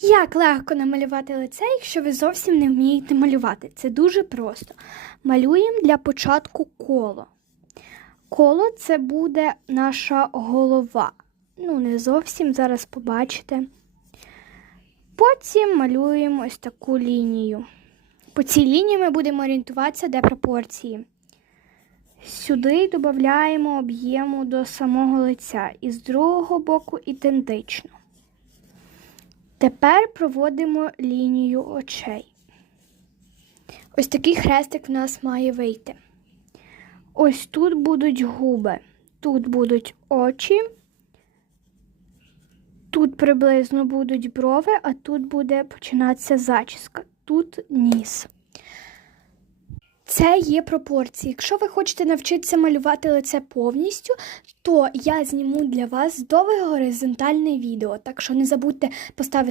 Як легко намалювати лице, якщо ви зовсім не вмієте малювати? Це дуже просто. Малюємо для початку коло. Коло це буде наша голова. Ну, не зовсім зараз побачите. Потім малюємо ось таку лінію. По цій лінії ми будемо орієнтуватися, де пропорції. Сюди додаємо об'єму до самого лиця і з другого боку ідентично. Тепер проводимо лінію очей. Ось такий хрестик в нас має вийти. Ось тут будуть губи, тут будуть очі, тут приблизно будуть брови, а тут буде починатися зачіска. Тут ніс. Це є пропорції. Якщо ви хочете навчитися малювати лице повністю, то я зніму для вас довге горизонтальне відео. Так що не забудьте поставити